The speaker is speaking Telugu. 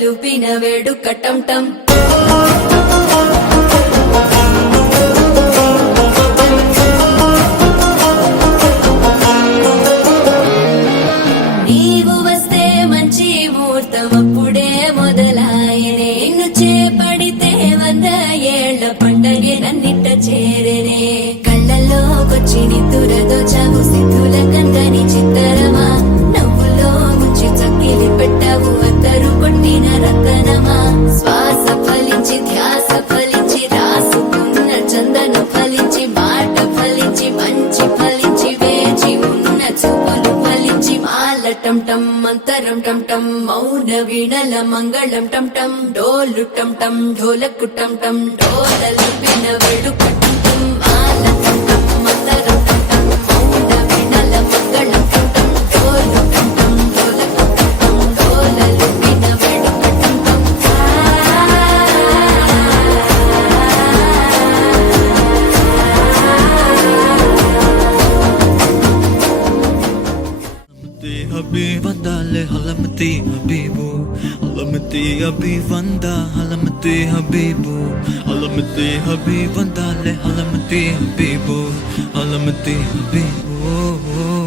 లూపిన వేడుక టం టం నీవు వస్తే మంచి ముహూర్తం అప్పుడే మొదలాయనే నిన్ను చేపడితే 100 ఏళ్ల పండగే నన్నిట్ట చేరేనే కళ్ళల్లోకొచ్చి నిద్దురదోచావు సిద్ధుల కందని చిత్తరమా నవ్వులో ముంచి చక్కిలి పెట్టావు అద్దరు కొట్టిన రతనమా శ్వాస ఫలించి ధ్యాస ఫలించి రాసుకున్న చందన ఫలించి మాట ఫలించి మంచి ఫలించి వేచి ఉన్న చూపులు ఫలించి మాల టం టం మంతరం టం టం మౌన వీణల మంగళం టం టం డోలు టం టం ఢోలకు టం టం డోలలు విన వేడుక టం టం మాల టం టం మంతరం టం టం మౌన వీణల మంగళం టం టం డోలు టం టం ఢోలకు టం టం డోలలు విన వేడుక టం టం Halamati Habibu, Halamati Habibanda, Halamati Habibu, Halamati Habibanda, Halamati Habibu, Halamati Habibu.